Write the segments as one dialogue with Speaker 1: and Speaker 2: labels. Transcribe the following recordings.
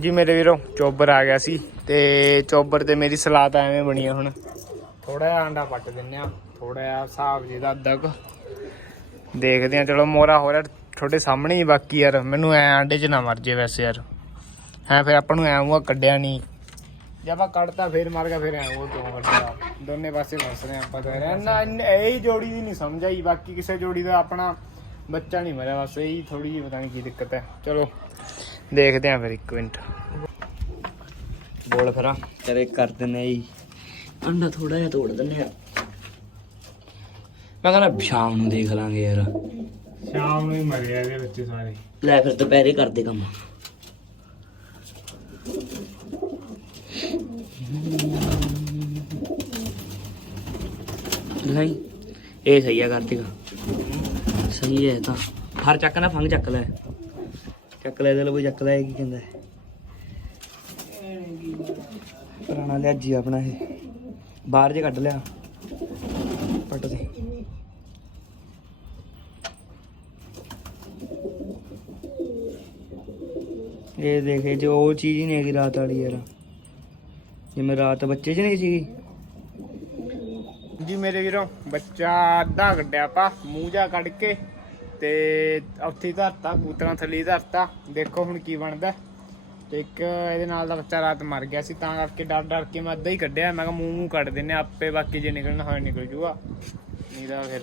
Speaker 1: ਜੀ ਮੇਰੇ ਵੀਰੋ ਚੋਬਰ ਆ ਗਿਆ ਸੀ ਤੇ ਚੋਬਰ ਤੇ ਮੇਰੀ ਸਲਾਦ ਐਵੇਂ ਬਣੀ ਹੁਣ। ਥੋੜਾ ਜਿਹਾ ਆਂਡਾ ਪੱਟ ਦਿੰਨੇ ਆ ਥੋੜਾ ਜਿਹਾ ਹਿਸਾਬ ਜਿਹਦਾ ਅੱਧਾ ਕੁ ਦੇਖਦੇ ਆ ਚਲੋ ਮੋਰਾ ਹੋ ਰਿਹਾ ਤੁਹਾਡੇ ਸਾਹਮਣੇ ਹੀ ਬਾਕੀ ਯਾਰ ਮੈਨੂੰ ਐ ਆਂਡੇ 'ਚ ਨਾ ਮਰ ਜੇ ਵੈਸੇ ਯਾਰ। ਹੈ ਫਿਰ ਆਪਾਂ ਨੂੰ ਐ ਉਹ ਕੱਢਿਆ ਨਹੀਂ ਜੇ ਆਪਾਂ ਕੱਢਤਾ ਫਿਰ ਮਰ ਗਿਆ ਫਿਰ ਐ ਉਹ ਕਿਉਂ ਕੱਢਿਆ ਦੋਨੇ ਪਾਸੇ ਫਸ ਰਹੇ ਆਪਾਂ ਤਾਂ। ਨਾ ਇਹ ਜੋੜੀ ਦੀ ਨਹੀਂ ਸਮਝ ਆਈ ਬਾਕੀ ਕਿਸੇ ਜੋੜੀ ਦਾ ਆਪਣਾ ਬੱਚਾ ਨਹੀਂ ਮਰਿਆ ਬਸ ਇਹੀ ਥੋੜੀ ਜਿਹੀ ਪਤਾ ਨਹੀਂ ਕੀ ਦਿੱਕਤ ਹੈ। ਚਲੋ ਦੇਖਦੇ ਆ ਫਿਰ ਇੱਕ ਮਿੰਟ।
Speaker 2: ਬੋਲ ਫਰਾ। ਕਰੇ ਕਰ ਦਿੰਨੇ ਜੀ। ਅੰਡਾ ਥੋੜਾ ਜਿਹਾ ਤੋੜ ਦਿੰਨੇ ਆ। ਮੈਂ ਕਹਿੰਦਾ ਸ਼ਾਮ ਨੂੰ ਦੇਖ ਲਾਂਗੇ ਯਾਰ।
Speaker 1: ਸ਼ਾਮ ਨੂੰ ਹੀ ਮਰਿਆ ਇਹਦੇ ਬੱਚੇ ਸਾਰੇ।
Speaker 2: ਲੈ ਫਿਰ ਦੁਪਹਿਰੇ ਕਰਦੇ ਕੰਮ। ਨਹੀਂ ਇਹ ਸਹੀ ਆ ਕਾਰਤਿਕ। ਸਹੀ ਹੈ ਇਹ ਤਾਂ। ਹਰ ਚੱਕ ਨਾ ਫੰਗ ਚੱਕ ਲੈ। ਚੱਕ ਲੈ ਇਹਦੇ ਲਈ ਕੋਈ ਚੱਕ ਲੈ ਕੀ ਕਹਿੰਦਾ ਹੈ? ਪੁਰਾਣਾ ਲਿਆ ਜੀ ਆਪਣਾ ਇਹ। ਬਾਹਰ ਜੇ ਕੱਢ ਲਿਆ। ਪੱਟ ਦੇ। ਇਹ ਦੇਖੇ ਜੋ ਉਹ ਚੀਜ਼ ਹੀ ਨਹੀਂ ਹੈਗੀ ਰਾਤ ਵਾਲੀ ਯਾਰ। ਜਿਵੇਂ ਰਾਤ ਬੱਚੇ 'ਚ ਨਹੀਂ ਸੀਗੀ।
Speaker 1: ਜੀ ਮੇਰੇ ਵੀਰੋ, ਬੱਚਾ ਅੱਧਾ ਕੱਢਿਆ ਪਾ ਮੂੰਹ ਜਾ ਕੱਢ ਕੇ। ਤੇ ਉੱਥੇ ਧਰਤਾ ਕੂਤਰਾਂ ਥੱਲੇ ਧਰਤਾ। ਦੇਖੋ ਹੁਣ ਕੀ ਬਣਦਾ। ਤੇ ਇੱਕ ਇਹਦੇ ਨਾਲ ਦਾ ਬੱਚਾ ਰਾਤ ਮਰ ਗਿਆ ਸੀ, ਤਾਂ ਕਰਕੇ ਡਰ ਡਰ ਕੇ ਮੈਂ ਅੱਧਾ ਹੀ ਕੱਢਿਆ। ਮੈਂ ਕਿਹਾ ਮੂੰਹ ਮੂੰਹ ਕੱਢ ਦਿੰਨੇ ਆਪੇ ਬਾਕੀ ਜੇ ਨਿਕਲਣਾ ਹੋਇਆ ਨਿਕਲ ਜੂਗਾ। ਨਹੀਂ ਤਾਂ ਫਿਰ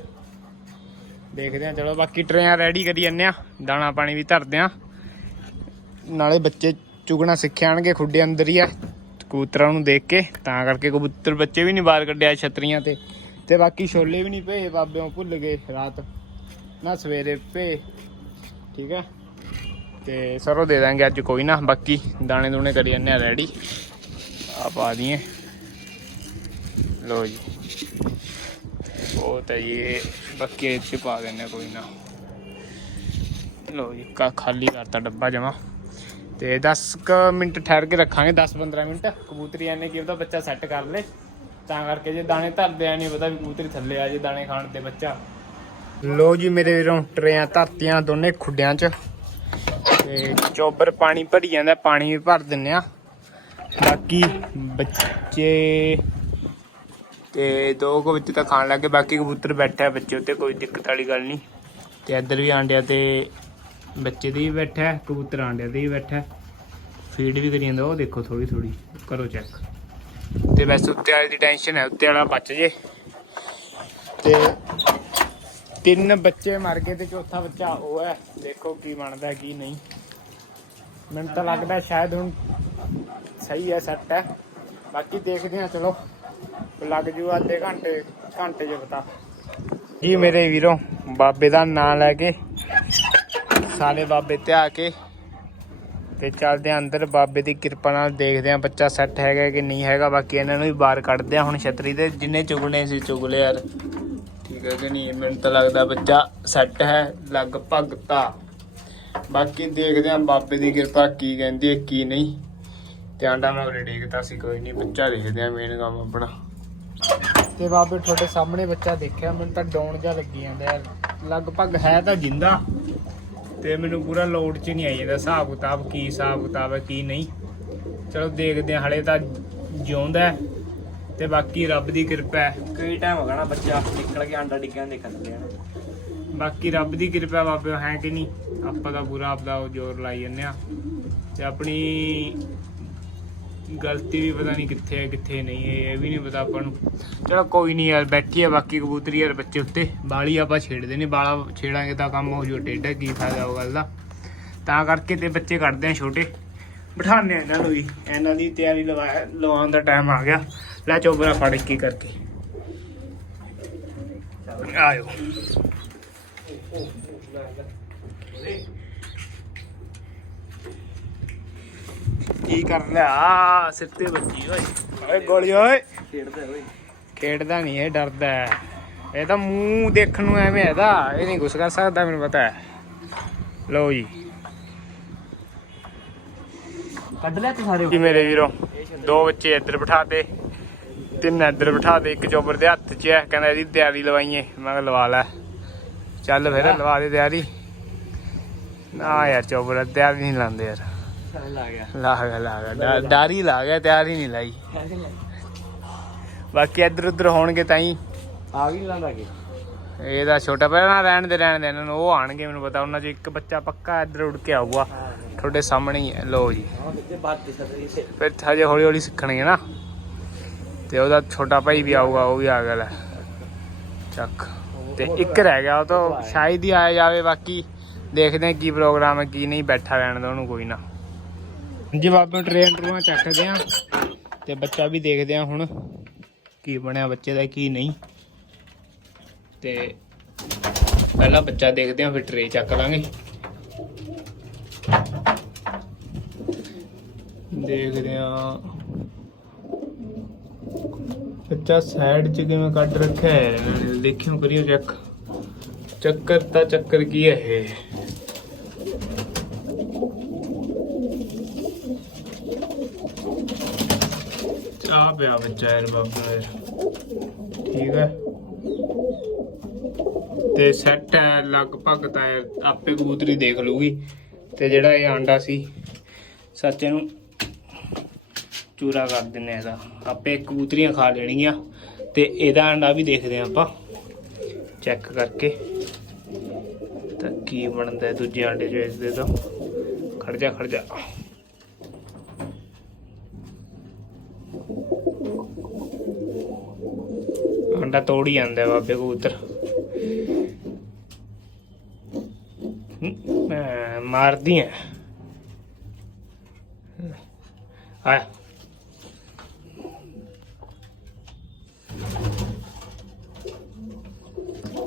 Speaker 1: ਦੇਖਦੇ ਆ। ਚਲੋ ਬਾਕੀ ਟਰੇਆਂ ਰੈਡੀ ਕਰੀ ਜੰਨੇ ਆ। ਦਾਣਾ ਪਾਣੀ ਵੀ ਧਰਦੇ ਆ। ਨਾਲੇ ਬੱਚੇ ਚੁਗਣਾ ਸਿੱਖ ਆਣਗੇ, ਖੁੱਡੇ ਅੰਦਰ ਹੀ ਆ, ਕਬੂਤਰਾਂ ਨੂੰ ਦੇਖ ਕੇ। ਤਾਂ ਕਰਕੇ ਕਬੂਤਰ ਬੱਚੇ ਵੀ ਨਹੀਂ ਬਾਹਰ ਕੱਢਿਆ ਛਤਰੀਆਂ ਤੇ। ਤੇ ਬਾਕੀ ਛੋਲੇ ਵੀ ਨਹੀਂ ਪਏ ਬਾਬਿਆਂ ਭੁੱਲ ਗਏ ਰਾਤ। ਨਾ ਸਵੇਰੇ ਪਏ ਠੀਕ ਹੈ ਤੇ ਸਰੋਂ ਦੇ ਦਾਂਗੇ ਅੱਜ ਕੋਈ ਨਾ, ਬਾਕੀ ਦਾਣੇ ਦੂਣੇ ਕਰੀ ਜੰਨੇ ਆ ਰੈਡੀ ਆ ਪਾ ਦਈਏ। ਲੋ ਜੀ। ਉਹ ਤਾਂ ਇਹ ਬਾਕੀ ਇਹ ਪਾ ਦਿੰਨੇ ਆ ਕੋਈ ਨਾ। ਲੋ ਜੀ, ਕਾ ਖਾਲੀ ਕਰਤਾ ਡੱਬਾ ਜਮਾ। ਤੇ 10 ਕ ਮਿੰਟ ਠਹਿਰ ਕੇ ਰੱਖਾਂਗੇ 10-15 ਮਿੰਟ। ਕਬੂਤਰੀ ਆਨੇ ਕੀ ਉਹਦਾ ਬੱਚਾ ਸੈੱਟ ਕਰ ਲੇ। ਤਾਂ ਕਰਕੇ ਜੇ ਦਾਣੇ ਧਰਦੇ ਆ, ਨਹੀਂ ਪਤਾ ਵੀ ਕਬੂਤਰੀ ਥੱਲੇ ਆ ਜੇ ਦਾਣੇ ਖਾਣ ਤੇ ਬੱਚਾ। ਲੋ ਜੀ ਮੇਰੇ ਵੀਰੋਂ ਟਰੇਆਂ ਧਰਤੀਆਂ ਦੋਨੇ ਖੁੱਡਿਆਂ 'ਚ। ਤੇ ਚੋਬਰ ਪਾਣੀ ਭਰੀ ਜਾਂਦਾ, ਪਾਣੀ ਵੀ ਭਰ ਦਿੰਨੇ ਆ। ਬਾਕੀ ਬੱਚੇ ਤੇ ਦੋ ਕੁ ਵਿੱਚ ਤਾਂ ਖਾਣ ਲੱਗੇ ਬਾਕੀ ਕਬੂਤਰ ਬੈਠਾ ਬੱਚੇ ਉੱਤੇ, ਕੋਈ ਦਿੱਕਤ ਵਾਲੀ ਗੱਲ ਨਹੀਂ। ਤੇ ਇੱਧਰ ਵੀ ਆਂਡਿਆ ਤੇ ਬੱਚੇ ਦੀ ਵੀ ਬੈਠਾ, ਕਬੂਤਰ ਆਂਡਿਆ ਦੀ ਵੀ ਬੈਠਾ। ਫੀਡ ਵੀ ਕਰੀ ਜਾਂਦਾ, ਉਹ ਦੇਖੋ ਥੋੜੀ ਥੋੜੀ ਕਰੋ ਚੈੱਕ ਤੇ ਬਸ ਉੱਤੇ ਵਾਲੀ ਦੀ ਟੈਨਸ਼ਨ ਹੈ, ਉੱਤੇ ਵਾਲਾ ਬਚ ਜੇ। ਤੇ ਤਿੰਨ ਬੱਚੇ ਮਰ ਗਏ ਤੇ ਚੌਥਾ ਬੱਚਾ ਉਹ ਹੈ। ਦੇਖੋ ਕੀ ਬਣਦਾ, ਕੀ ਨਹੀਂ। ਮੈਨੂੰ ਤਾਂ ਲੱਗਦਾ ਸ਼ਾਇਦ ਹੁਣ ਸਹੀ ਹੈ ਸੈੱਟ ਹੈ। ਬਾਕੀ ਦੇਖਦੇ ਹਾਂ, ਚਲੋ। ਲੱਗ ਜੂ ਅੱਧੇ ਘੰਟੇ ਘੰਟੇ ਚ ਪਤਾ। ਜੀ ਮੇਰੇ ਵੀਰੋ, ਬਾਬੇ ਦਾ ਨਾਮ ਲੈ ਕੇ, ਸਾਰੇ ਬਾਬੇ ਤੇ ਆ ਕੇ। ਤੇ ਚੱਲਦੇ ਆ ਅੰਦਰ, ਬਾਬੇ ਦੀ ਕਿਰਪਾ ਨਾਲ ਦੇਖਦੇ ਆ ਬੱਚਾ ਸੈੱਟ ਹੈਗਾ ਕਿ ਨਹੀਂ ਹੈਗਾ। ਬਾਕੀ ਇਹਨਾਂ ਨੂੰ ਵੀ ਬਾਹਰ ਕੱਢਦੇ ਆ ਹੁਣ ਛਤਰੀ ਦੇ ਜਿੰਨੇ ਚੁਗਲੇ ਸੀ ਚੁਗਲੇ ਯਾਰ। ਠੀਕ ਨਹੀਂ? ਮੈਨੂੰ ਤਾਂ ਲੱਗਦਾ ਬੱਚਾ ਸੈੱਟ ਹੈ, ਲਗਭਗ ਤਾਂ। ਬਾਕੀ ਦੇਖਦੇ ਆ ਬਾਬੇ ਦੀ ਕਿਰਪਾ ਕੀ ਕਹਿੰਦੀ ਹੈ, ਕੀ ਨਹੀਂ। ਤੇ ਆਂਡਾ ਮੈਂ ਉਰੇ ਦੇਖਦਾ ਸੀ ਕੋਈ ਨਹੀਂ, ਬੱਚਾ ਦੇਖਦੇ ਆ ਮੇਨ ਕੰਮ ਆਪਣਾ। ਤੇ ਬਾਬੇ, ਤੁਹਾਡੇ ਸਾਹਮਣੇ ਬੱਚਾ ਦੇਖਿਆ, ਮੈਨੂੰ ਤਾਂ ਡਾਉਣ ਜਾ ਲੱਗੀ ਜਾਂਦਾ ਲਗਭਗ ਹੈ ਤਾਂ ਜਿੰਦਾ। ਤੇ ਮੈਨੂੰ ਪੂਰਾ ਲੋਡ ਚ ਨਹੀਂ ਆਈ ਇਹਦਾ ਹਿਸਾਬ ਕਿਤਾਬ ਕੀ ਹਿਸਾਬ ਕਿਤਾਬ ਹੈ, ਕੀ ਨਹੀਂ। ਚਲੋ ਦੇਖਦੇ ਹਾਂ, ਹਲੇ ਤਾਂ ਜਿਉਂਦਾ ਹੈ। ਤੇ ਬਾਕੀ ਰੱਬ ਦੀ ਕਿਰਪਾ ਹੈ।
Speaker 2: ਕਈ ਟਾਈਮ ਹੋ ਗਿਆ ਨਾ ਬੱਚਾ ਨਿਕਲ ਕੇ ਆਂਡਾ ਡਿੱਗਿਆ ਦੇਖਣ ਲਿਆ
Speaker 1: ਬਾਕੀ ਰੱਬ ਦੀ ਕਿਰਪਾ ਬਾਬੇ ਹੈ ਕਿ ਨਹੀਂ? ਆਪਾਂ ਦਾ ਪੂਰਾ ਆਪਦਾ ਜ਼ੋਰ ਲਾਈ ਜੰਨੇ ਆ ਤੇ ਆਪਣੀ ਗਲਤੀ ਵੀ ਪਤਾ ਨਹੀਂ ਕਿੱਥੇ ਹੈ ਕਿੱਥੇ ਨਹੀਂ ਹੈ ਇਹ ਵੀ ਨਹੀਂ ਪਤਾ ਆਪਾਂ ਨੂੰ। ਚਲੋ ਕੋਈ ਨਹੀਂ ਯਾਰ ਬੈਠੀ ਆ ਬਾਕੀ ਕਬੂਤਰੀ ਯਾਰ ਬੱਚੇ ਉੱਤੇ। ਬਾਲੀ ਆਪਾਂ ਛੇੜਦੇ ਨਹੀਂ ਬਾਲਾ ਛੇੜਾਂਗੇ ਤਾਂ ਕੰਮ ਹੋ ਜੂ ਟੇਡਾ ਕੀ ਫਾਇਦਾ ਉਹ ਗੱਲ ਦਾ। ਤਾਂ ਕਰਕੇ ਤੇ ਬੱਚੇ ਕੱਢਦੇ ਆ ਛੋਟੇ। ਆ ਇਹਨਾਂ ਨੂੰ ਵੀ। ਇਹਨਾਂ ਦੀ ਤਿਆਰੀ ਲਵਾ ਲਵਾਉਣ ਦਾ ਟਾਈਮ ਆ ਗਿਆ। ਲੈ ਚੋਬਰਾ ਫੜ ਕੀ ਕਰਕੇ। ਆਇਓ। ਕੀ ਕਰ ਲਿਆ ਸਿਰ ਤੇ ਵੱਜੀ ਓਏ। ਓਏ ਗੋਲੀ ਓਏ।
Speaker 2: ਖੇਡਦਾ ਓਏ।
Speaker 1: ਖੇਡਦਾ ਨਹੀਂ ਇਹ ਡਰਦਾ ਇਹ ਤਾਂ ਮੂੰਹ ਦੇਖਣ ਨੂੰ ਐਵੇਂ ਇਹਦਾ ਇਹ ਨਹੀਂ ਗੁੱਸ ਕਰ ਸਕਦਾ ਮੈਨੂੰ ਪਤਾ ਹੈ। ਲਓ ਜੀ।
Speaker 2: ਕੱਢ ਲਿਆ ਤੂੰ ਸਾਰੇ
Speaker 1: ਜੀ ਮੇਰੇ ਵੀਰੋ ਦੋ ਬੱਚੇ ਇੱਧਰ ਬਿਠਾ ਦੇ ਤਿੰਨ ਇੱਧਰ ਬਿਠਾ ਦੇ ਇੱਕ ਚੋਬਰ ਦੇ ਹੱਥ 'ਚ ਹੈ ਕਹਿੰਦਾ ਇਹਦੀ ਤਿਆਰੀ ਲਵਾਈਏ। ਮੈਂ ਕਿਹਾ ਲਵਾ ਲੈ। ਚੱਲ ਫਿਰ ਲਵਾ ਦੇ ਤਿਆਰੀ। ਨਾ ਯਾਰ ਚੋਬਰ ਤਿਆਰੀ ਨਹੀਂ ਲਾਉਂਦੇ ਯਾਰ।
Speaker 2: ਲਾ ਗਿਆ।
Speaker 1: ਲਾ ਗਿਆ ਲਾ ਗਿਆ। ਡਾਰੀ ਲਾ ਗਿਆ ਤਿਆਰੀ ਨਹੀਂ ਲਾਈ। ਬਾਕੀ ਇੱਧਰ ਉੱਧਰ ਹੋਣਗੇ ਤਾਂ ਹੀ।
Speaker 2: ਆ ਵੀ ਲਾਂਦਾ ਕਿ
Speaker 1: ਇਹਦਾ ਛੋਟਾ ਪਹਿਲਾਂ ਰਹਿਣ ਦੇ ਰਹਿਣ ਦੇ। ਇਹਨਾਂ ਨੂੰ ਉਹ ਆਣਗੇ ਮੈਨੂੰ ਪਤਾ। ਉਹਨਾਂ ਚ ਇੱਕ ਬੱਚਾ ਪੱਕਾ ਇੱਧਰ ਉੱਡ ਕੇ ਆਊਗਾ। ਤੁਹਾਡੇ ਸਾਹਮਣੇ ਹੀ ਹੈ। ਲੋ ਜੀ। ਫਿਰ ਹਜੇ ਹੌਲੀ ਹੌਲੀ ਸਿੱਖਣਗੇ ਨਾ। ਤੇ ਉਹਦਾ ਛੋਟਾ ਭਾਈ ਵੀ ਆਊਗਾ, ਉਹ ਵੀ ਆ ਗਿਆ ਲੈ। ਚੱਕ। ਤੇ ਇੱਕ ਰਹਿ ਗਿਆ ਉਹ ਤਾਂ ਸ਼ਾਇਦ ਹੀ ਆਇਆ ਜਾਵੇ, ਬਾਕੀ ਦੇਖਦੇ ਹਾਂ ਕੀ ਪ੍ਰੋਗਰਾਮ ਹੈ, ਕੀ ਨਹੀਂ, ਬੈਠਾ ਰਹਿਣ ਦਾ ਉਹਨੂੰ, ਕੋਈ ਨਾ। ਜੀ ਬਾਬੇ ਟ੍ਰੇਨ ਟਰੂਆਂ ਚੱਕਦੇ ਆ ਤੇ ਬੱਚਾ ਵੀ ਦੇਖਦੇ ਆ ਹੁਣ ਕੀ ਬਣਿਆ, ਬੱਚੇ ਦਾ ਕੀ ਨਹੀਂ। ਤੇ ਪਹਿਲਾਂ ਬੱਚਾ ਦੇਖਦੇ ਆ ਫਿਰ ਟਰੇ ਚੱਕ ਲਾਂਗੇ। ਦੇਖਦੇ ਆ ਬੱਚਾ ਸਾਈਡ ਚ ਕਿਵੇਂ ਕੱਟ ਰੱਖਿਆ ਹੈ? ਦੇਖਿਓ, ਕਰਿਓ ਚੈੱਕ ਚੱਕਰ ਤਾਂ ਚੱਕਰ ਕੀ ਹੈ ਇਹ? ਆ ਪਿਆ ਬੱਚਾ ਯਾਰ ਬਾਬਾ ਯਾਰ ਠੀਕ ਹੈ। ਤੇ ਸੈੱਟ ਹੈ, ਲਗਭਗ ਤਾਂ ਆਪੇ ਕਬੂਤਰੀ ਦੇਖ ਲੂਗੀ ਤੇ ਜਿਹੜਾ ਇਹ ਆਂਡਾ ਸੀ, ਸੱਚੇ ਨੂੰ ਚੂਰਾ ਕਰ ਦਿੰਨੇ ਆ ਇਹਦਾ। ਆਪੇ ਕਬੂਤਰੀਆਂ ਖਾ ਲੈਣਗੀਆਂ। ਤੇ ਇਹਦਾ ਅੰਡਾ ਵੀ ਦੇਖਦੇ ਆ ਆਪਾਂ। ਚੈੱਕ ਕਰਕੇ। ਤਾਂ ਕੀ ਬਣਦਾ ਦੂਜੇ ਆਂਡੇ ਚੋਂ ਇਸ ਦੇ ਤੋਂ। ਖੜ ਜਾ ਖੜ ਜਾ। ਅੰਡਾ ਤੋੜ ਹੀ ਜਾਂਦਾ ਬਾਬੇ ਕਬੂਤਰ। ਮਾਰਦੀ ਆ। ਆ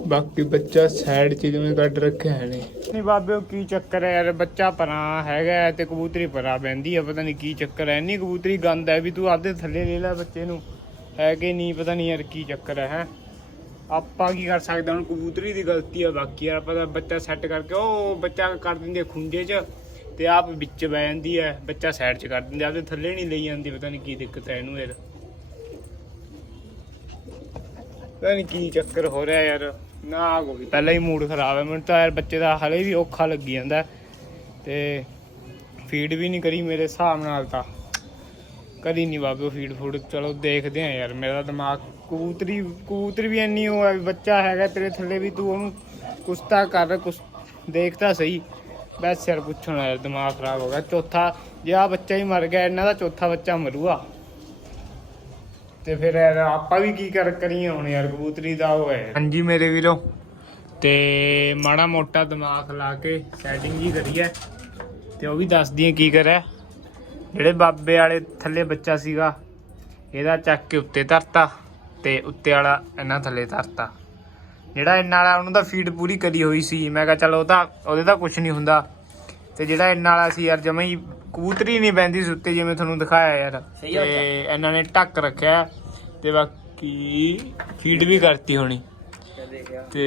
Speaker 1: ਬਾਕੀ ਬੱਚਾ ਸਾਈਡ 'ਚ ਕਿਵੇਂ ਕੱਢ ਰੱਖਿਆ ਨੇ ਨਹੀਂ ਬਾਬਿਓ, ਕੀ ਚੱਕਰ ਹੈ ਯਾਰ? ਬੱਚਾ ਪਰਾਂ ਹੈਗਾ ਹੈ ਤੇ ਕਬੂਤਰੀ ਪਰਾਂ ਬੈੰਦੀ ਆ, ਪਤਾ ਨਹੀਂ ਕੀ ਚੱਕਰ ਹੈ। ਇੰਨੀ ਕਬੂਤਰੀ ਗੰਦ ਹੈ ਵੀ ਤੂੰ ਆਪਦੇ ਥੱਲੇ ਲੈ ਲੈ ਬੱਚੇ ਨੂੰ। ਹੈ ਕਿ ਨਹੀਂ, ਪਤਾ ਨਹੀਂ ਯਾਰ ਕੀ ਚੱਕਰ ਹੈ ਹੈ? ਆਪਾਂ ਕੀ ਕਰ ਸਕਦੇ ਹੁਣ ਕਬੂਤਰੀ ਦੀ ਗਲਤੀ ਆ ਬਾਕੀ ਯਾਰ, ਪਤਾ ਬੱਚਾ ਸੈੱਟ ਕਰਕੇ, ਉਹ ਬੱਚਾ ਕਰ ਦਿੰਦੇ ਆ ਖੁੰਝੇ 'ਚ ਤੇ ਆਪ ਵਿੱਚ ਬਹਿ ਜਾਂਦੀ ਹੈ। ਬੱਚਾ ਸਾਈਡ 'ਚ ਕਰ ਦਿੰਦੇ ਆਪਦੇ ਥੱਲੇ ਨਹੀਂ ਲਈ ਜਾਂਦੀ, ਪਤਾ ਨਹੀਂ ਕੀ ਦਿੱਕਤ ਹੈ ਇਹਨੂੰ ਯਾਰ। ਪਤਾ ਨਹੀਂ ਕੀ ਚੱਕਰ ਹੋ ਰਿਹਾ ਯਾਰ। ਨਾ ਕੋਈ। ਪਹਿਲਾਂ ਹੀ ਮੂਡ ਖਰਾਬ ਹੈ। ਮੈਨੂੰ ਤਾਂ ਯਾਰ ਬੱਚੇ ਦਾ ਹਲੇ ਵੀ ਔਖਾ ਲੱਗੀ ਜਾਂਦਾ ਹੈ। ਤੇ ਫੀਡ ਵੀ ਨਹੀਂ ਕਰੀ ਮੇਰੇ ਹਿਸਾਬ ਨਾਲ ਤਾਂ। ਕਦੀ ਨਹੀਂ ਬਾਬੇ ਫੀਡ ਫੂਡ। ਚਲੋ ਦੇਖਦੇ ਆ ਯਾਰ। ਮੇਰਾ ਦਿਮਾਗ ਕਬੂਤਰੀ, ਕਬੂਤਰ ਵੀ ਇੰਨੀ ਉਹ ਹੈ ਵੀ ਬੱਚਾ ਹੈਗਾ ਤੇਰੇ ਥੱਲੇ ਵੀ ਤੂੰ ਉਹਨੂੰ ਕੁਛ ਤਾਂ ਕਰ ਕੁਛ ਦੇਖ ਤਾਂ ਸਹੀ। ਬਸ ਯਾਰ ਪੁੱਛਣ ਯਾਰ, ਦਿਮਾਗ ਖਰਾਬ ਹੋ ਗਿਆ। ਚੌਥਾ, ਜੇ ਆ ਬੱਚਾ ਹੀ ਮਰ ਗਿਆ, ਇਹਨਾਂ ਦਾ ਚੌਥਾ ਬੱਚਾ ਮਰੂਗਾ। ਤੇ ਫਿਰ ਯਾਰ ਆਪਾਂ ਵੀ ਕੀ ਕਰ ਕਰੀਏ ਹੁਣ ਯਾਰ, ਕਬੂਤਰੀ ਦਾ ਉਹ ਹੈ। ਹਾਂਜੀ ਮੇਰੇ ਵੀਰੋ, ਤੇ ਮਾੜਾ ਮੋਟਾ ਦਿਮਾਗ ਲਾ ਕੇ ਸੈਟਿੰਗ ਜੀ ਕਰੀਏ ਤੇ ਉਹ ਵੀ ਦੱਸਦੀ ਦਈਏ ਕੀ ਕਰਿਆ। ਜਿਹੜੇ ਬਾਬੇ ਵਾਲੇ ਥੱਲੇ ਬੱਚਾ ਸੀਗਾ, ਇਹਦਾ ਚੱਕ ਕੇ ਉੱਤੇ ਧਰਤਾ ਤੇ ਉੱਤੇ ਵਾਲਾ ਇਹਨਾਂ ਥੱਲੇ ਧਰਤਾ। ਜਿਹੜਾ ਇਹਨਾਂ ਵਾਲਾ, ਉਹਨੂੰ ਤਾਂ ਫੀਡ ਪੂਰੀ ਕਰੀ ਹੋਈ ਸੀ। ਮੈਂ ਕਿਹਾ ਚਲੋ ਉਹ ਤਾਂ, ਉਹਦੇ ਤਾਂ ਕੁਝ ਨਹੀਂ ਹੁੰਦਾ। ਤੇ ਜਿਹੜਾ ਇਹਨਾਂ ਵਾਲਾ ਸੀ ਯਾਰ, ਜਮਾ ਹੀ ਕਬੂਤਰੀ ਨਹੀਂ ਬੈੰਦੀ ਸੀ ਉੱਤੇ ਜਿਵੇਂ ਤੁਹਾਨੂੰ ਦਿਖਾਇਆ ਯਾਰ।
Speaker 2: ਸਹੀ ਆ
Speaker 1: ਤੇ ਇਹਨਾਂ ਨੇ ਢੱਕ ਰੱਖਿਆ ਤੇ ਬਾਕੀ ਫੀਡ ਵੀ ਕਰਤੀ ਹੋਣੀ। ਤੇ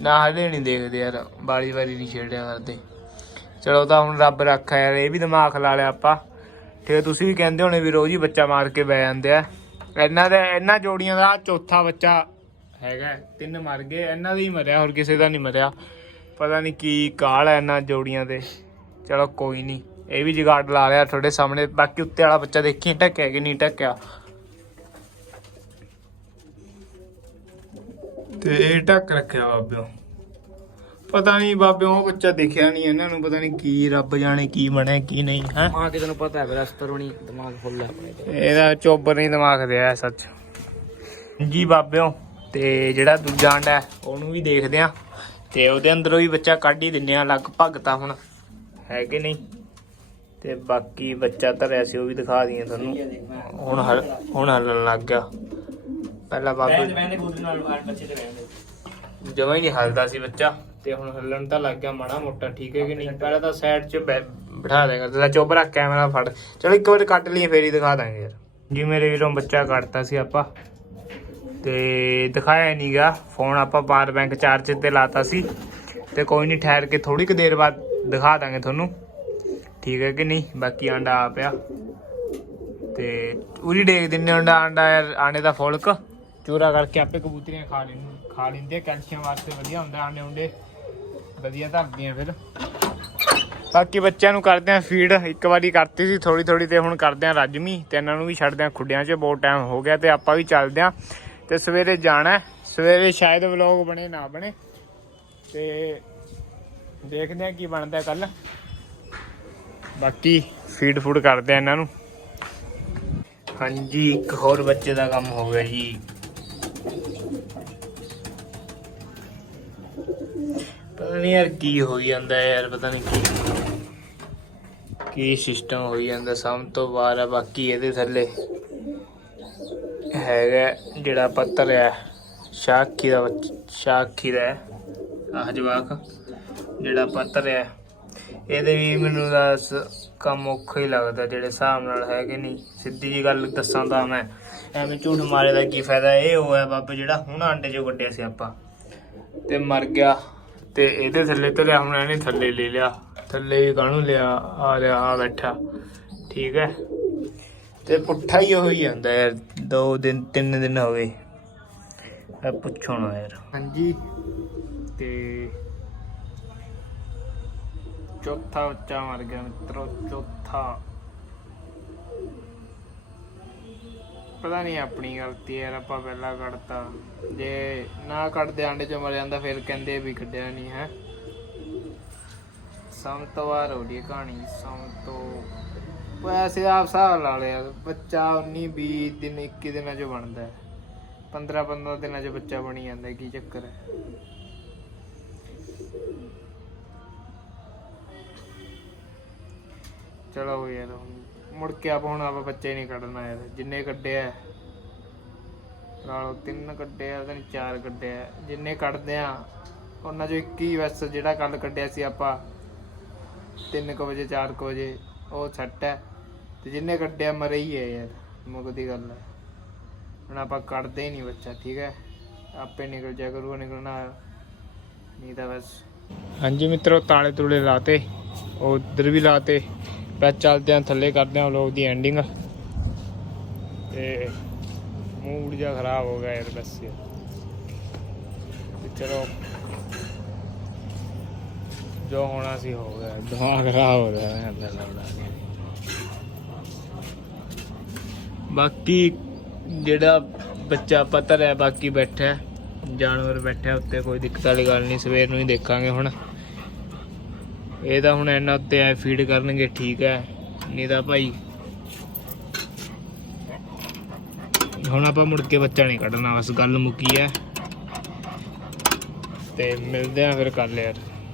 Speaker 1: ਨਾ ਹਲੇ ਨਹੀਂ ਦੇਖਦੇ ਯਾਰ ਬਾਰੀ ਵਾਰੀ ਨਹੀਂ ਛੇੜਿਆ ਕਰਦੇ। ਚਲੋ ਤਾਂ ਹੁਣ ਰੱਬ ਰੱਖਾ ਯਾਰ ਇਹ ਵੀ ਦਿਮਾਗ ਲਾ ਲਿਆ ਆਪਾਂ। ਤੇ ਤੁਸੀਂ ਵੀ ਕਹਿੰਦੇ ਹੋਣੇ ਵੀ ਰੋਜ਼ ਹੀ ਬੱਚਾ ਮਾਰ ਕੇ ਬੈ ਜਾਂਦੇ ਆ। ਇਹਨਾਂ ਦੇ ਇਹਨਾਂ ਜੋੜੀਆਂ ਦਾ ਚੌਥਾ ਬੱਚਾ ਹੈਗਾ ਤਿੰਨ ਮਰ ਗਏ ਇਹਨਾਂ ਦਾ ਹੀ ਮਰਿਆ ਹੋਰ ਕਿਸੇ ਦਾ ਨਹੀਂ ਮਰਿਆ। ਪਤਾ ਨਹੀਂ ਕੀ ਕਾਲ ਹੈ ਇਹਨਾਂ ਜੋੜੀਆਂ ਦੇ। ਚਲੋ ਕੋਈ ਨਹੀਂ। ਇਹ ਵੀ ਜਗਾੜ ਲਾ ਲਿਆ ਤੁਹਾਡੇ ਸਾਹਮਣੇ। ਬਾਕੀ ਉੱਤੇ ਵਾਲਾ ਬੱਚਾ ਦੇਖੀ ਢੱਕਿਆ ਕਿ ਨਹੀਂ ਢੱਕਿਆ? ਤੇ ਇਹ ਢੱਕ ਰੱਖਿਆ ਬਾਬਿਓ। ਪਤਾ ਨਹੀਂ ਬਾਬਿਓ ਉਹ ਬੱਚਾ ਦਿਖਿਆ ਨਹੀਂ ਇਹਨਾਂ ਨੂੰ ਪਤਾ ਨਹੀਂ ਕੀ ਰੱਬ ਜਾਣੇ ਕੀ ਬਣਿਆ ਕੀ ਨਹੀਂ ਹੈ?
Speaker 2: ਮਾਂ ਕਿ ਤੈਨੂੰ ਪਤਾ ਹੈ ਮੇਰਾ ਸਤਰੋਣੀ ਦਿਮਾਗ ਫੁੱਲ ਹੈ ਆਪਣੇ ਤੇ।
Speaker 1: ਇਹਦਾ ਚੋਬਰ ਨਹੀਂ ਦਿਮਾਗ ਦੇ ਆ ਸੱਚ। ਜੀ ਬਾਬਿਓ ਤੇ ਜਿਹੜਾ ਦੂਜਾ ਅੰਡਾ ਹੈ, ਉਹਨੂੰ ਵੀ ਦੇਖਦੇ ਆ ਤੇ ਉਹਦੇ ਅੰਦਰੋਂ ਵੀ ਬੱਚਾ ਕੱਢ ਹੀ ਦਿੰਨੇ ਆ ਲਗਭਗ ਤਾਂ ਹੁਣ। ਹੈ ਕਿ ਨਹੀਂ? ਤੇ ਬਾਕੀ ਬੱਚਾ ਧਰਿਆ ਸੀ ਉਹ ਵੀ ਦਿਖਾ ਦਈਏ ਤੁਹਾਨੂੰ। ਹੁਣ ਹਲ- ਹੁਣ ਹਲਣ ਲੱਗ ਗਿਆ। ਪਹਿਲਾਂ ਬਾਬੇ
Speaker 2: ਬੈਂਦੇ ਗੁੱਡ ਨਾਲ ਬੱਚੇ ਤੇ ਬੈਂਦੇ
Speaker 1: ਜਮਾ ਹੀ ਨਹੀਂ ਹਲਦਾ ਸੀ ਬੱਚਾ। ਤੇ ਹੁਣ ਹੱਲਣ ਤਾਂ ਲੱਗ ਗਿਆ ਮਾੜਾ ਮੋਟਾ ਠੀਕ ਹੈ ਕਿ ਨਹੀਂ? ਪਹਿਲਾਂ ਤਾਂ ਸਾਈਡ 'ਚ ਬੈ- ਬਿਠਾ ਦੇਗਾ ਤੇ ਚੁੱਪ ਰੱਖ ਕੈਮਰਾ ਫੜ। ਚਲੋ ਇੱਕ ਵਾਰ ਕੱਟ ਲਈਏ ਫੇਰ ਹੀ ਦਿਖਾ ਦਾਂਗੇ ਯਾਰ। ਜੀ ਮੇਰੇ ਵੀਰੋਂ ਬੱਚਾ ਕੱਟਤਾ ਸੀ ਆਪਾਂ। ਤੇ ਦਿਖਾਇਆ ਨਹੀਂਗਾ। ਫੋਨ ਆਪਾਂ ਪਾਵਰ ਬੈਂਕ ਚਾਰਜ ਤੇ ਲਾਤਾ ਸੀ। ਤੇ ਕੋਈ ਨਹੀਂ ਠਹਿਰ ਕੇ ਥੋੜੀ ਕੁ ਦੇਰ ਬਾਅਦ ਦਿਖਾ ਦਾਂਗੇ ਤੁਹਾਨੂੰ। ਠੀਕ ਹੈ ਕਿ ਨਹੀਂ? ਬਾਕੀ ਆਂਡਾ ਆ। ਪਿਆ ਤੇ ਉਰੀ ਡੇਕ ਦਿੰਨੇ ਆਂਡਾ ਆਂਡਾ ਯਾਰ ਆਂਡੇ ਦਾ ਫੁਲਕ। ਚੂਰਾ ਕਰਕੇ ਆਪੇ ਕਬੂਤਰੀਆਂ ਖਾ ਲੈਣ ਖਾ ਲੈਂਦੇ ਕੈਲਸ਼ੀਅਮ ਵਾਸਤੇ ਵਧੀਆ ਹੁੰਦਾ ਆਂਡੇ ਉਂਡੇ। ਵਧੀਆ ਧਰਦੀਆਂ ਫਿਰ। ਬਾਕੀ ਬੱਚਿਆਂ ਨੂੰ ਕਰਦੇ ਆ ਫੀਡ ਇੱਕ ਵਾਰੀ ਕਰਤੀ ਸੀ ਥੋੜੀ ਥੋੜੀ ਤੇ ਹੁਣ ਕਰਦੇ ਆ ਰਾਜਮੀ। ਤੇ ਇਹਨਾਂ ਨੂੰ ਵੀ ਛੱਡਦੇ ਆ ਖੁੱਡਿਆਂ 'ਚ, ਬਹੁਤ ਟਾਈਮ ਹੋ ਗਿਆ ਤੇ ਆਪਾਂ ਵੀ ਚੱਲਦੇ ਆ। ਤੇ ਸਵੇਰੇ ਜਾਣਾ ਸਵੇਰੇ ਸ਼ਾਇਦ ਵਲੌਗ ਬਣੇ, ਨਾ ਬਣੇ। ਤੇ ਦੇਖਦੇ ਆ ਕੀ ਬਣਦਾ ਕੱਲ ਬਾਕੀ ਫੀਡ ਫੂਡ ਕਰਦੇ ਆ ਇਹਨਾਂ ਨੂੰ। ਹਾਂਜੀ, ਇੱਕ ਹੋਰ ਬੱਚੇ ਦਾ ਕੰਮ ਹੋ ਗਿਆ ਜੀ। ਪਤਾ ਨਹੀਂ ਯਾਰ ਕੀ ਹੋਈ ਜਾਂਦਾ ਯਾਰ, ਪਤਾ ਨਹੀਂ ਕੀ। ਕੀ ਸਿਸਟਮ ਹੋਈ ਜਾਂਦਾ, ਸਭ ਤੋਂ ਬਾਹਰ ਆ, ਬਾਕੀ ਇਹਦੇ ਥੱਲੇ ਹੈਗਾ ਜਿਹੜਾ ਪੱਤਰ ਹੈ ਸ਼ਾਖੀ ਦਾ ਬੱਚ- ਸ਼ਾਖੀ ਦਾ, ਆਹ ਜਵਾਕ, ਜਿਹੜਾ ਪੱਤਰ ਹੈ ਇਹਦੇ ਵੀ ਮੈਨੂੰ ਦੱਸ ਕੰਮ ਔਖਾ ਹੀ ਲੱਗਦਾ ਜਿਹੜੇ ਹਿਸਾਬ ਨਾਲ ਹੈ ਕਿ ਨਹੀਂ। ਸਿੱਧੀ ਜੀ ਗੱਲ ਦੱਸਾਂ ਤਾਂ ਮੈਂ ਐਵੇਂ ਝੂਠ ਮਾਰੇ ਦਾ ਕੀ ਫਾਇਦਾ? ਇਹ ਹੋਇਆ ਬਾਬਾ ਜਿਹੜਾ ਹੁਣ ਆਂਡੇ ਚੋਂ ਕੱਢਿਆ ਸੀ ਆਪਾਂ। ਤੇ ਮਰ ਗਿਆ। ਤੇ ਇਹਦੇ ਥੱਲੇ ਧਰਿਆ ਹੁਣ ਇਹਨੇ ਥੱਲੇ ਲੈ ਲਿਆ। ਥੱਲੇ ਵੀ ਕਾਹਨੂੰ ਲਿਆ? ਆ ਰਿਹਾ ਆ ਬੈਠਾ। ਠੀਕ ਹੈ। ਤੇ ਪੁੱਠਾ ਹੀ ਹੋ ਹੀ ਜਾਂਦਾ ਯਾਰ ਦੋ ਦਿਨ ਤਿੰਨ ਦਿਨ ਹੋ ਗਏ। ਪੁੱਛੋ ਨਾ ਯਾਰ। ਹਾਂਜੀ। ਤੇ ਚੌਥਾ ਬੱਚਾ ਮਰ ਗਿਆ ਮਿੱਤਰੋ, ਚੌਥਾ। ਪਤਾ ਨਹੀਂ ਆਪਣੀ ਗਲਤੀ ਯਾਰ, ਆਪਾਂ ਪਹਿਲਾਂ ਕੱਢਤਾ। ਜੇ ਨਾ ਕੱਢਦੇ ਆਂਡੇ ਚ ਮਰ ਜਾਂਦਾ, ਫਿਰ ਕਹਿੰਦੇ ਵੀ ਕੱਢਿਆ ਨਹੀਂ, ਹੈ। ਸਮ ਤੋਂ ਵਾਰ ਹੋ ਰਹੀ ਕਹਾਣੀ, ਸਮ ਤੋਂ ਵੈਸੇ ਆਪ ਹਿਸਾਬ ਲਾ ਲਿਆ, ਬੱਚਾ 19 20 ਦਿਨ 21 ਦਿਨਾਂ ਚ ਬਣਦਾ ਹੈ। 15 15 ਦਿਨਾਂ ਚ ਬੱਚਾ ਬਣੀ ਜਾਂਦਾ, ਕੀ ਚੱਕਰ ਹੈ। ਚਲੋ ਯਾਰ, ਹੁਣ ਮੁੜ ਕੇ ਆਪਾਂ ਹੁਣ ਆਪਾਂ ਬੱਚੇ ਨਹੀਂ ਕੱਢਣਾ ਯਾਰ, ਜਿੰਨੇ ਕੱਢਿਆ ਨਾਲੋਂ ਤਿੰਨ ਕੱਢਿਆ ਆ ਤਾਂ ਚਾਰ ਕੱਢਿਆ ਜਿੰਨੇ ਕੱਢਦੇ ਆ, ਉਹਨਾਂ ਚੋਂ ਇੱਕ ਹੀ ਬਸ ਜਿਹੜਾ ਕੱਲ ਕੱਢਿਆ ਸੀ ਆਪਾਂ 3 ਵਜੇ 4 ਵਜੇ, ਉਹ ਛੱਟ ਹੈ ਤੇ ਜਿੰਨੇ ਕੱਢਿਆ ਮਰੇ ਹੀ ਹੈ ਯਾਰ ਮੁਕਦੀ ਗੱਲ ਹੈ ਹੁਣ ਆਪਾਂ ਕੱਢਦੇ ਹੀ ਨਹੀਂ ਬੱਚਾ, ਠੀਕ ਹੈ ਆਪੇ ਨਿਕਲ ਜਾ ਕਰੂਗਾ ਨਿਕਲਣਾ ਨਹੀਂ ਤਾਂ ਬਸ। ਹਾਂਜੀ ਮਿੱਤਰੋ ਤਾਲੇ ਤੂਲੇ ਲਾਤੇ ਉਧਰ ਵੀ ਲਾਤੇ ਬਸ ਚੱਲਦੇ ਆਂ ਥੱਲੇ ਕਰਦੇ ਆਂ ਲੋਕ ਦੀ ਐਂਡਿੰਗ ਤੇ ਮੂਡ ਜਿਹਾ ਖਰਾਬ ਹੋ ਗਿਆ ਯਾਰ ਬਸ ਯਾਰ। ਤੇ ਚਲੋ। ਜੋ ਹੋਣਾ ਸੀ ਹੋ ਗਿਆ। ਦਿਮਾਗ ਖਰਾਬ ਹੋ ਗਿਆ ਹੈ ਅੰਦਰ ਬਾਕੀ ਜਿਹੜਾ ਬੱਚਾ ਪਤਰ ਹੈ, ਬਾਕੀ ਬੈਠਾ ਜਾਨਵਰ ਬੈਠਾ ਹੈ, ਉੱਤੇ ਕੋਈ ਦਿੱਕਤ ਵਾਲੀ ਗੱਲ ਨਹੀਂ, ਸਵੇਰ ਨੂੰ ਹੀ ਦੇਖਾਂਗੇ ਹੁਣ। ਇਹ ਤਾਂ ਹੁਣ ਇਹਨਾਂ ਉੱਤੇ ਐ ਫੀਡ ਕਰਨਗੇ, ਠੀਕ ਹੈ। ਨਹੀਂ ਤਾਂ ਭਾਈ, ਹੁਣ ਆਪਾਂ ਮੁੜ ਕੇ ਬੱਚਾ ਨਹੀਂ ਕੱਢਣਾ, ਬਸ ਗੱਲ ਮੁੱਕੀ ਹੈ। ਤੇ ਮਿਲਦੇ ਆ ਫਿਰ ਕੱਲ ਯਾਰ।